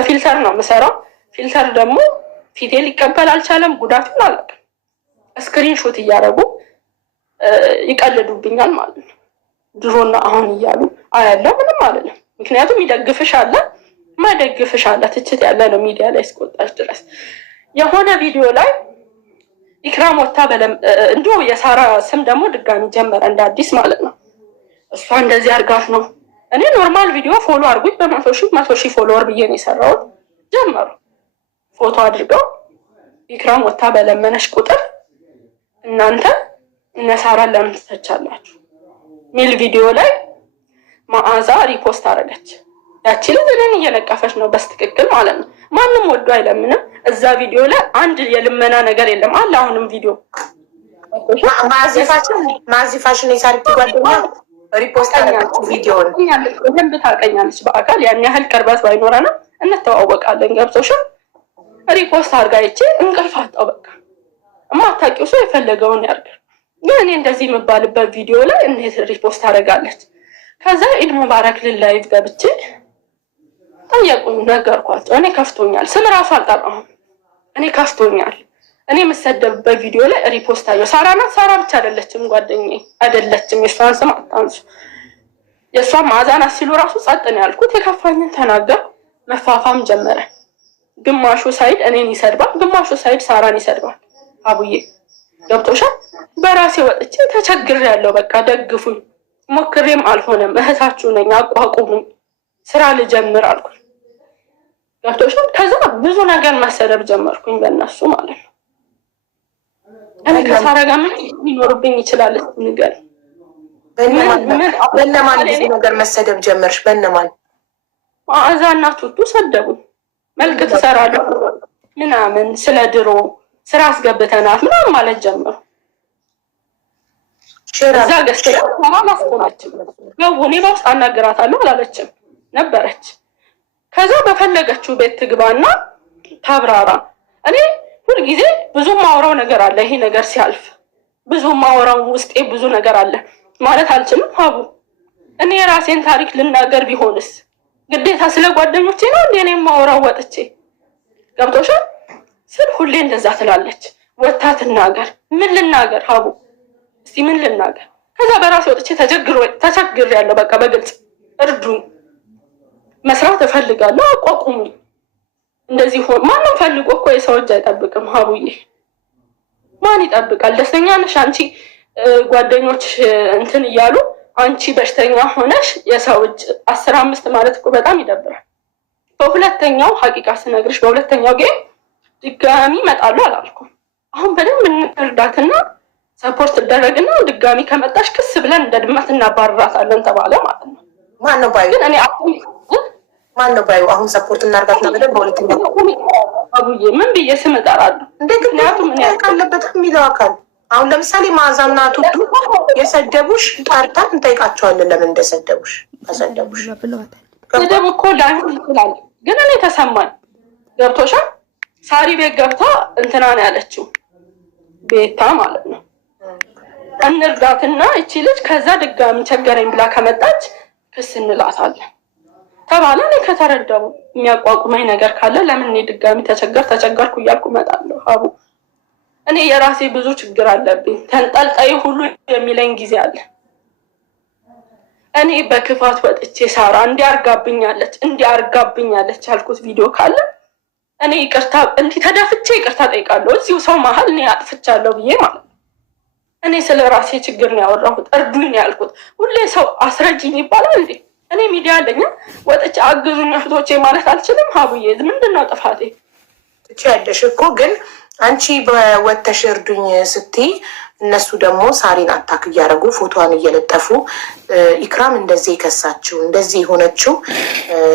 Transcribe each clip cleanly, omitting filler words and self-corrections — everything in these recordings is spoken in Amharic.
በፊልተር ነው የምሰራው። ፊልተር ደግሞ ፊቴ ሊቀበል አልቻለም። ጉዳቱን አላውቅም። ስክሪን ሾት እያደረጉ ይቀልዱብኛል ማለት ነው። ድሮና አሁን እያሉ አያለው ምንም አይደለም። ምክንያቱም ይደግፍሽ አለ ማይደግፍሽ አለ። ትችት ያለ ነው ሚዲያ ላይ እስከወጣች ድረስ። የሆነ ቪዲዮ ላይ ኢክራም ወታ እንዲሁ የሳራ ስም ደግሞ ድጋሚ ጀመረ እንደ አዲስ ማለት ነው። እሷ እንደዚህ አርጋት ነው። እኔ ኖርማል ቪዲዮ ፎሎ አርጉኝ በ100 ሺህ ፎሎወር ብዬ ነው የሰራሁት። ጀመሩ ፎቶ አድርገው ኢክራም ወታ በለመነሽ ቁጥር እናንተ እነ ሳራን ለምን ትተቻላችሁ ሚል ቪዲዮ ላይ መዓዛ ሪፖስት አደረገች። ያቺ ልጅ እኔን እየነቀፈች ነው በስትክክል ማለት ነው። ማንም ወዶ አይለምንም። እዛ ቪዲዮ ላይ አንድ የልመና ነገር የለም አለ። አሁንም ቪዲዮ ማዚፋሽን የሳርክ ጓደኛ ሪፖስት አደረገች ቪዲዮውን በደንብ ታውቀኛለች። በአካል ያን ያህል ቅርበት ባይኖረንም እንተዋወቃለን። ገብቶሻል? ሪፖስት አድርጋ ይቼ እንቅልፍ አጣው። በቃ የማታውቂው ሰው የፈለገውን ያርግ። ግን እኔ እንደዚህ የምባልበት ቪዲዮ ላይ እንዴት ሪፖስት አደርጋለች? ከዛ ኢድ ሙባረክ ላይቭ ገብቼ ጠየቁኝ፣ ነገርኳቸው። እኔ ከፍቶኛል፣ ስም ራሱ አልጠራሁም። እኔ ከፍቶኛል። እኔ የምሰደብበት ቪዲዮ ላይ ሪፖስት አየሁ። ሳራ ናት። ሳራ ብቻ አይደለችም፣ ጓደኛዬ አይደለችም። የእሷን ስም አታንሱ። የእሷን መዓዛ ናት ሲሉ ራሱ ጸጥ ነው ያልኩት። የከፋኝን ተናገር። መፋፋም ጀመረ። ግማሹ ሳይድ እኔን ይሰድባል፣ ግማሹ ሳይድ ሳራን ይሰድባል። አቡዬ ገብቶሻል? በራሴ ወጥቼ ተቸግሬያለሁ። በቃ ደግፉኝ። ሞክሬም አልሆነም። እህታችሁ ነኝ፣ አቋቁሙኝ፣ ስራ ልጀምር አልኩኝ። ገብቶሻል? ከዛ ብዙ ነገር መሰደብ ጀመርኩኝ በእነሱ ማለት ነው። እኔ ከሳራ ጋር ምን ሊኖርብኝ ይችላል? ንገር። በእነማን ብዙ ነገር መሰደብ ጀመርሽ? በእነማን? መዓዛ እና ቱቱ ሰደቡኝ። መልክ ትሰራለህ ምናምን፣ ስለ ድሮ ስራ አስገብተናት ምናምን ማለት ጀመሩ። እዛ ገዝተኛ ማስቆናችን ገቡ። እኔ በውስጥ አናግራታለሁ አላለችም ነበረች። ከዛ በፈለገችው ቤት ትግባና ታብራራ። እኔ ሁልጊዜ ብዙ ማውራው ነገር አለ። ይሄ ነገር ሲያልፍ ብዙ ማውራው ውስጤ ብዙ ነገር አለ ማለት አልችልም። ሀቡ እኔ የራሴን ታሪክ ልናገር ቢሆንስ ግዴታ ስለ ጓደኞቼ ነው እንዴ እኔ ማውራው ወጥቼ? ገብቶሻል ስል ሁሌ እንደዛ ትላለች። ወታ ትናገር። ምን ልናገር ሀቡ? እስቲ ምን ልናገር? ከዛ በራሴ ወጥቼ ተቸግሬያለሁ። በቃ በግልጽ እርዱኝ፣ መስራት እፈልጋለሁ፣ አቋቁሙኝ። እንደዚህ ሆነ። ማንም ፈልጎ እኮ የሰው እጅ አይጠብቅም ሀቡዬ። ማን ይጠብቃል? ደስተኛ ነሽ አንቺ ጓደኞች እንትን እያሉ አንቺ በሽተኛ ሆነሽ የሰው እጅ 15 ማለት እኮ በጣም ይደብራል። በሁለተኛው ሀቂቃ ስነግርሽ በሁለተኛው ጌም ድጋሚ እመጣሉ አላልኩም። አሁን በደንብ እንርዳትና ሰፖርት ትደረግና ድጋሚ ከመጣሽ ክስ ብለን እንደ ድመት እናባርራታለን ተባለ ማለት ነው። ማነው ባዩ? ግን እኔ ማነው ባዩ? አሁን ሰፖርት እናርጋት ነው ብለን በሁለተኛው አቡዬ ምን ብዬ ስም እጠራለሁ? ምክንያቱም ምን ያካለበት የሚለው አካል አሁን ለምሳሌ መዓዛና ቱቱ የሰደቡሽ ጠርተን እንጠይቃቸዋለን ለምን እንደሰደቡሽ። ከሰደቡሽ ስድብ እኮ ላይሆን ይችላል፣ ግን እኔ ተሰማኝ። ገብቶሻል? ሳሪ ቤት ገብታ እንትና ነው ያለችው፣ ቤታ ማለት ነው። እንርዳትና እቺ ልጅ ከዛ ድጋሚ ቸገረኝ ብላ ከመጣች ክስ እንላታለን ተባለ። እኔ ከተረዳው የሚያቋቁመኝ ነገር ካለ ለምን እኔ ድጋሚ ተቸገርኩ እያልኩ እመጣለሁ ሀቡ። እኔ የራሴ ብዙ ችግር አለብኝ። ተንጠልጣይ ሁሉ የሚለኝ ጊዜ አለ። እኔ በክፋት ወጥቼ ሳራ እንዲያርጋብኛለች ያልኩት ቪዲዮ ካለ እኔ ይቅርታ እንዲህ ተደፍቼ ይቅርታ ጠይቃለሁ። እዚሁ ሰው መሀል እኔ አጥፍቻለሁ ብዬ ማለት ነው። እኔ ስለ ራሴ ችግር ነው ያወራሁት፣ እርዱኝ ነው ያልኩት። ሁሌ ሰው አስረጅኝ ይባላል እንዴ? እኔ ሚዲያ አለኝ፣ ወጥቼ አግዙኝ እህቶቼ ማለት አልችልም? ሀቡዬ ምንድን ነው ጥፋቴ? ትችያለሽ እኮ ግን አንቺ በወተሽ እርዱኝ ስትይ እነሱ ደግሞ ሳሪን አታክ እያደረጉ ፎቶዋን እየለጠፉ ኢክራም እንደዚህ የከሳችው እንደዚህ የሆነችው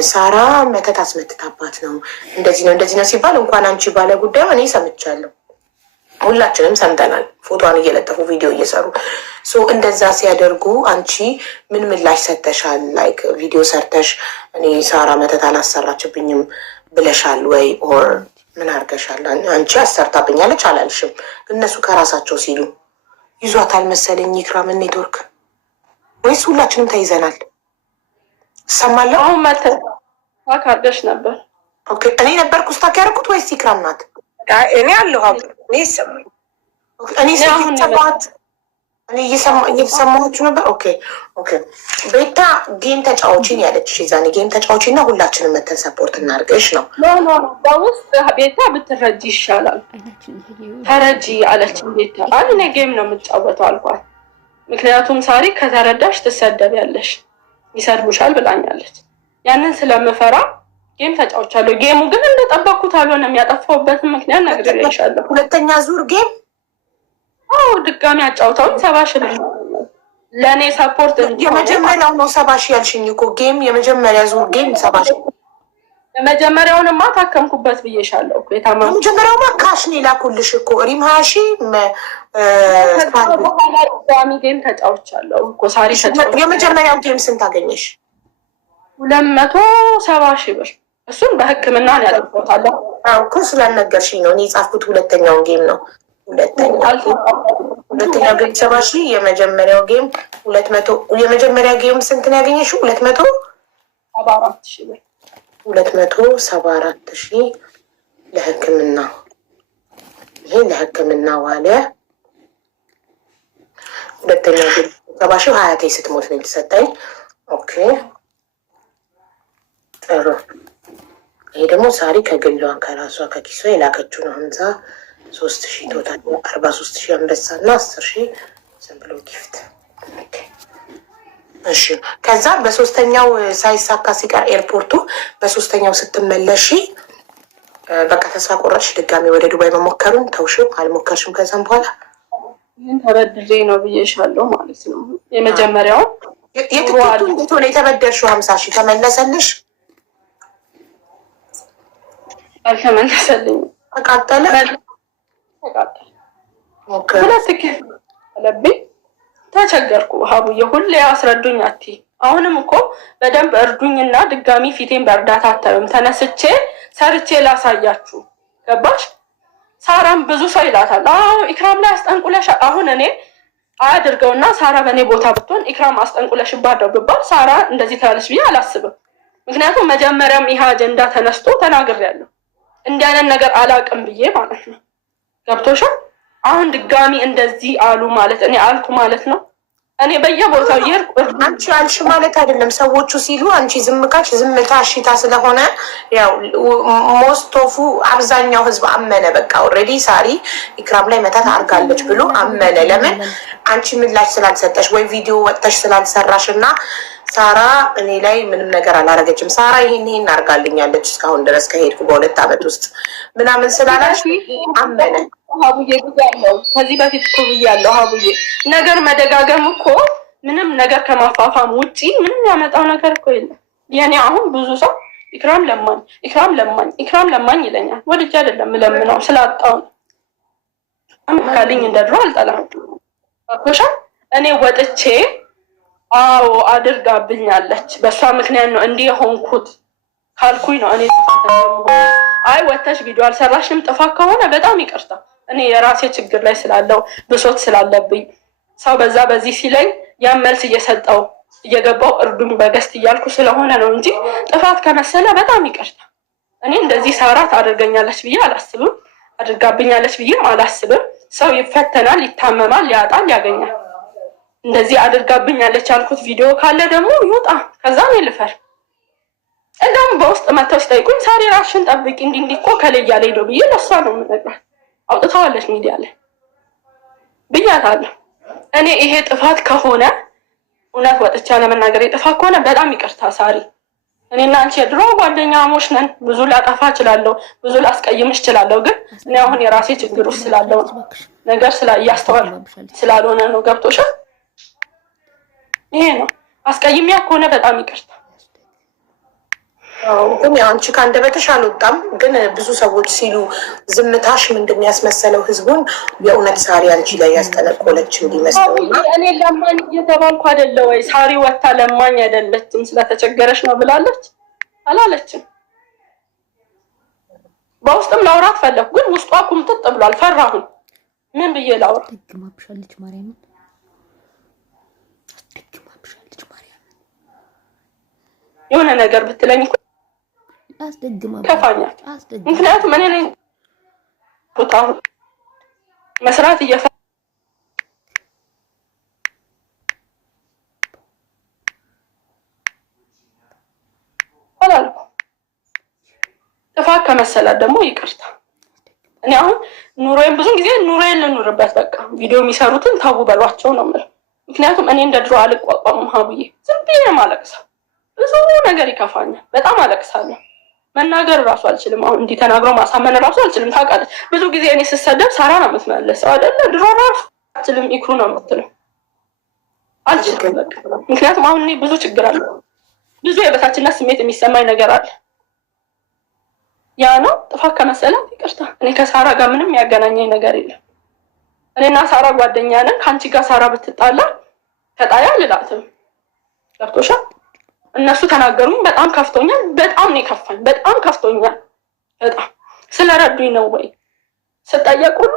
ሳራ መተት አስመትታባት ነው እንደዚህ ነው ሲባል እንኳን አንቺ ባለ ጉዳዩ እኔ ሰምቻለሁ። ሁላችንም ሰምተናል። ፎቶዋን እየለጠፉ ቪዲዮ እየሰሩ እንደዛ ሲያደርጉ አንቺ ምን ምላሽ ሰተሻል? ላይክ ቪዲዮ ሰርተሽ እኔ ሳራ መተት አላሰራችብኝም ብለሻል ወይ? ኦር ምን አርገሻል? አንቺ አሰርታብኛለች አላልሽም። እነሱ ከራሳቸው ሲሉ ይዟታል መሰለኝ ኢክራምን ኔትወርክ፣ ወይስ ሁላችንም ተይዘናል? እሰማለሁ። አሁን መተት አካርገሽ ነበር ኦኬ እኔ ነበርኩ ስታክ ያደረኩት ወይስ ኢክራም ናት? እኔ አለሁ እኔ ይሰማኝ እኔ ሰማት እኔ እየሰማችሁ ነበር። ኦኬ ኦኬ ቤታ ጌም ተጫዋችን ያለችሽ የዛኔ ጌም ተጫዋች እና ሁላችንም መተን ሰፖርት እናድርገሽ ነው። በውስጥ ቤታ ብትረጂ ይሻላል ተረጂ አለችን ቤታ። እኔ ጌም ነው የምጫወተው አልኳት። ምክንያቱም ሳሪ ከተረዳሽ ትሰደቢያለሽ ይሰድቡሻል ብላኛለች። ያንን ስለምፈራ ጌም ተጫውቻለሁ። ጌሙ ግን እንደጠበኩት አልሆነም። ያጠፋሁበትን ምክንያት ነግሬሻለሁ። ሁለተኛ ዙር ጌም ድጋሚ አጫውተውኝ 70 ሺህ ብር ለእኔ ሰፖርት የመጀመሪያው ነው 70 ሺህ ያልሽኝ እኮ ጌም የመጀመሪያ ዙር ጌም 70 ሺህ የመጀመሪያውንማ ታከምኩበት ብዬሻለሁ እኮ የመጀመሪያውማ ካሽ ነው የላኩልሽ እኮ ሪም 20 ሺህ ድጋሚ ጌም ተጫውቻለሁ እኮ ሳሪ ተጫውቻለሁ። የመጀመሪያው ጌም ስንት አገኘሽ? 270 ሺህ ብር እሱን በሕክምና ነው ያደረኩት። እኮ ስላልነገርሽኝ ነው እኔ የጻፍኩት ሁለተኛውን ጌም ነው። ሁለተኛው ጌም 70 ሺህ የመጀመሪያው ጌም 200 የመጀመሪያ ጌም ስንት ነው ያገኘሽው? 274 ሺህ ብር 274 ሺህ ለሕክምና ይሄ ለሕክምና ዋለ። ሁለተኛው ጌም 70 ሺህ ሀያቴ ስትሞት ነው የተሰጠኝ። ኦኬ ጥሩ። ይሄ ደግሞ ሳሪ ከግሏን ከራሷ ከኪሷ የላከችው ነው። 53,000 ቶታል 43,000 አንበሳ እና 10,000 ዝም ብሎ ጊፍት። እሺ ከዛ በሶስተኛው ሳይሳካ ሲቀር ኤርፖርቱ በሶስተኛው ስትመለሺ በቃ ተስፋ ቆረጥሽ? ድጋሚ ወደ ዱባይ መሞከሩን ተውሽም አልሞከርሽም? ከዛም በኋላ ይህን ተበድሬ ነው ብዬሻለሁ ማለት ነው። የመጀመሪያው የትኬቱ እንዴት ሆነ? የተበደርሽው 50 ሺህ ተመለሰልሽ? አልተመለሰልኝም። ተቃጠለ። ሁለት ትኬት አለብኝ። ተቸገርኩ። ሀቡዬ ሁሌ አስረዱኝ አትይ። አሁንም እኮ በደንብ እርዱኝና ድጋሚ ፊቴን በእርዳታ አታዩም። ተነስቼ ሰርቼ ላሳያችሁ። ገባሽ? ሳራም ብዙ ሰው ይላታል። ኢክራም ላይ አስጠንቁለሽ አሁን እኔ አያድርገውና ሳራ በእኔ ቦታ ብትሆን ኢክራም አስጠንቁለሽ ባደው ብባል ሳራ እንደዚህ ትላለች ብዬ አላስብም። ምክንያቱም መጀመሪያም ይሄ አጀንዳ ተነስቶ ተናግሬያለሁ። እንዲህ አይነት ነገር አላውቅም ብዬ ማለት ነው። ገብቶሻል? አሁን ድጋሚ እንደዚህ አሉ ማለት እኔ አልኩ ማለት ነው። እኔ በየቦታው ይርቁ አንቺ አልሽ ማለት አይደለም። ሰዎቹ ሲሉ አንቺ ዝም ካልሽ ዝምታ እሺታ ስለሆነ ያው ሞስቶፉ አብዛኛው ህዝብ አመነ። በቃ ኦልሬዲ ሳሪ ኢክራም ላይ መታት አድርጋለች ብሎ አመነ። ለምን አንቺ ምላሽ ስላልሰጠሽ ወይ ቪዲዮ ወጥተሽ ስላልሰራሽ እና ሳራ እኔ ላይ ምንም ነገር አላረገችም፣ ሳራ ይሄን አድርጋልኛለች እስካሁን ድረስ ከሄድኩ በ2 ዓመት ውስጥ ምናምን ስላላሽ አመነ። ሀቡዬ ብያለሁ፣ ከዚህ በፊት እኮ ብያለሁ። ሀቡዬ ነገር መደጋገም እኮ ምንም ነገር ከማፋፋም ውጪ ምንም ያመጣው ነገር እኮ የለም። የኔ አሁን ብዙ ሰው ኢክራም ለማኝ ኢክራም ለማኝ ኢክራም ለማኝ ይለኛል። ወድጄ አይደለም ለምነው ስላጣው አምካልኝ እንደድሮ አልጠላም። አኮሻ እኔ ወጥቼ አዎ አድርጋብኛለች በሷ ምክንያት ነው እንዲህ የሆንኩት ካልኩኝ ነው እኔ ጥፋት ነው። አይ ወተሽ ቪዲዮ አልሰራሽም ጥፋት ከሆነ በጣም ይቅርታ። እኔ የራሴ ችግር ላይ ስላለው ብሶት ስላለብኝ ሰው በዛ በዚህ ሲለኝ ያን መልስ እየሰጠው እየገባው እርዱኝ በገስት እያልኩ ስለሆነ ነው እንጂ ጥፋት ከመሰለ በጣም ይቅርታ። እኔ እንደዚህ ሳራ ታደርገኛለች ብዬ አላስብም፣ አድርጋብኛለች ብዬም አላስብም። ሰው ይፈተናል፣ ይታመማል፣ ያጣል፣ ያገኛል። እንደዚህ አድርጋብኛለች ያልኩት ቪዲዮ ካለ ደግሞ ይውጣ፣ ከዛ ነው ልፈር። እንደውም በውስጥ መተው ሲጠይቁኝ ሳሪ ራስሽን ጠብቂ እንዲህ እኮ ከለያ ላይ ነው ብዬ ለሷ ነው የምነግራት። አውጥታዋለች ሚዲያ ላይ ብያታለሁ። እኔ ይሄ ጥፋት ከሆነ እውነት ወጥቻ ለመናገር ጥፋት ከሆነ በጣም ይቅርታ ሳሪ። እኔና አንቺ የድሮ ጓደኛሞች ነን። ብዙ ላጠፋ እችላለሁ፣ ብዙ ላስቀይምሽ እችላለሁ። ግን እኔ አሁን የራሴ ችግር ውስጥ ስላለው ነገር እያስተዋል ስላልሆነ ነው። ገብቶሻል? ይሄ ነው። አስቀይሚያ ከሆነ በጣም ይቅርታ። ግን አንቺ ከአንደበትሽ አልወጣም። ግን ብዙ ሰዎች ሲሉ ዝምታሽ ምንድን ያስመሰለው ህዝቡን የእውነት ሳሪ አንቺ ላይ ያስጠነቆለች እንዲመስለው። እኔ ለማኝ እየተባልኩ አይደለ ወይ? ሳሪ ወታ ለማኝ አይደለችም ስለተቸገረች ነው ብላለች አላለችም? በውስጥም ላውራት ፈለኩ፣ ግን ውስጧ ኩምጥጥ ብሏል። ፈራሁኝ። ምን ብዬ ላውራ? ትግማብሻለች ማርያምን የሆነ ነገር ብትለኝ ከፋኛል። ምክንያቱም እኔ ነኝ ቦታው መስራት ጥፋት ከመሰላት ደግሞ ይቅርታ። እኔ አሁን ኑሮዬን ብዙ ጊዜ ኑሮዬን ልኑርበት በቃ ቪዲዮ የሚሰሩትን ታቡ በሏቸው ነው የምለው። ምክንያቱም እኔ እንደ ድሮ አልቋቋምም። ሀቡዬ ዝም ብዬ ነው የማለቅሰው። ብዙ ነገር ይከፋኛል። በጣም አለቅሳለሁ። መናገር እራሱ አልችልም። አሁን እንዲህ ተናግሮ ማሳመን እራሱ አልችልም። ታውቃለች ብዙ ጊዜ እኔ ስሰደብ ሳራ ነው የምትመለሰው አይደለ? ድሮ እራሱ አልችልም ኢክሩ ነው የምትለው። አልችልም በቃ ምክንያቱም አሁን እኔ ብዙ ችግር አለ። ብዙ የበታችነት ስሜት የሚሰማኝ ነገር አለ። ያ ነው ጥፋት ከመሰላት ይቅርታ። እኔ ከሳራ ጋር ምንም ያገናኘኝ ነገር የለም። እኔና ሳራ ጓደኛ ነን። ከአንቺ ጋር ሳራ ብትጣላ ተጣያ ልላትም ገብቶሻል። እነሱ ተናገሩኝ። በጣም ከፍቶኛል። በጣም ነው የከፋኝ። በጣም ከፍቶኛል። በጣም ስለረዱኝ ነው ወይ ስጠየቅ ሁሉ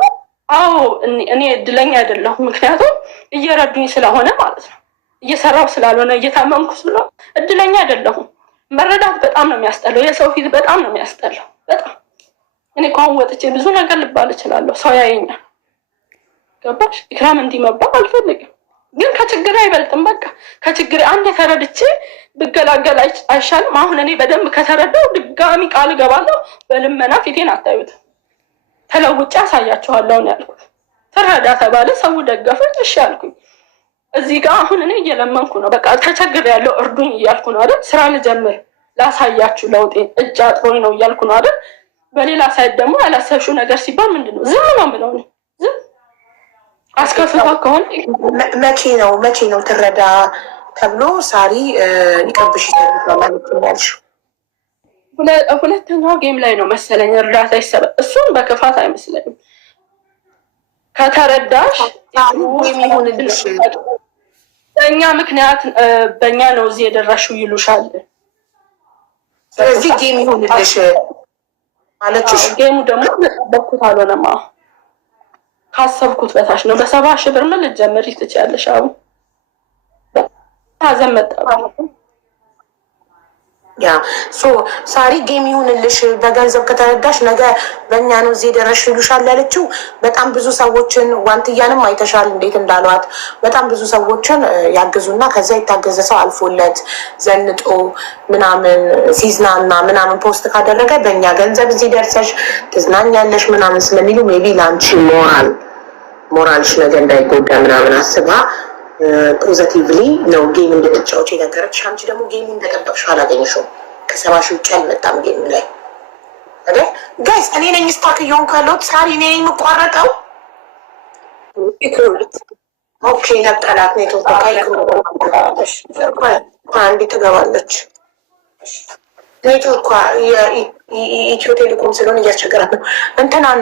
አዎ እኔ እድለኛ አይደለሁም። ምክንያቱም እየረዱኝ ስለሆነ ማለት ነው። እየሰራው ስላልሆነ እየታመምኩ ስለሆነ እድለኛ አይደለሁም። መረዳት በጣም ነው የሚያስጠላው። የሰው ፊት በጣም ነው የሚያስጠላው። በጣም እኔ እንኳን ወጥቼ ብዙ ነገር ልባል እችላለሁ። ሰው ያየኛል። ገባሽ? ኢክራም እንዲህ መባል አልፈልግም፣ ግን ከችግር አይበልጥም። በቃ ከችግር አንድ የተረድቼ ብገላገል አይሻልም? አሁን እኔ በደንብ ከተረዳው ድጋሚ ቃል እገባለሁ። በልመና ፊቴን አታዩት፣ ተለውጬ አሳያችኋለሁ ነው ያልኩት። ትረዳ ተባለ፣ ሰው ደገፈኝ፣ እሺ አልኩኝ። እዚህ ጋር አሁን እኔ እየለመንኩ ነው። በቃ ተቸግሬያለሁ፣ እርዱኝ እያልኩ ነው አይደል? ስራ ልጀምር ላሳያችሁ ለውጤን እጅ አጥሮኝ ነው እያልኩ ነው አይደል? በሌላ ሳይድ ደግሞ ያላሰብሽው ነገር ሲባል ምንድን ነው ዝም ነው የምለው። ዝም አስከፍቷ ከሆነ መቼ ነው ትረዳ ተብሎ ሳሪ ይቀብሽ ይተርፋለች። ሁለተኛው ጌም ላይ ነው መሰለኝ እርዳታ ይሰበ እሱን በክፋት አይመስለኝም። ከተረዳሽ የሚሆንልሽ በእኛ ምክንያት በእኛ ነው እዚህ የደረሽው ይሉሻል። ስለዚህ ጌም ይሆንልሽ ማለትሽ። ጌሙ ደግሞ በኩት አልሆነማ ካሰብኩት በታች ነው። በ70,000 ብር ምን ልትጀምሪ ትችያለሽ? አቡ ታዘመጣ ያ ሳሪ ጌም ይሁንልሽ። በገንዘብ ከተረዳሽ ነገ በእኛ ነው እዚህ ደረሽ ይሉሻል ያለችው። በጣም ብዙ ሰዎችን ዋንትያንም አይተሻል እንዴት እንዳሏት። በጣም ብዙ ሰዎችን ያግዙና ከዛ የታገዘ ሰው አልፎለት ዘንጦ ምናምን ሲዝናና ምናምን ፖስት ካደረገ በእኛ ገንዘብ እዚህ ደርሰሽ ትዝናኛለሽ ምናምን ስለሚሉ ሜቢ ለአንቺ ሞራልሽ ነገ እንዳይጎዳ ምናምን አስባ ፖዘቲቭሊ ነው ጌም እንድትጫወች የነገረች። አንቺ ደግሞ ጌም እንደጠበቅሽው አላገኘሽውም። ከ70,000 ውጭ አልመጣም ጌም ላይ አይደል? ጋይስ እኔ ነኝ ስታክ እየሆንኩ ያለሁት። ሳሪ እኔ ነኝ የምቋረጠው። ኦኬ ነጠላት ኔትወርክ አንዴ ትገባለች። ኔትወርኳ የኢትዮ ቴሌኮም ስለሆነ እያስቸገራት ነው እንትናን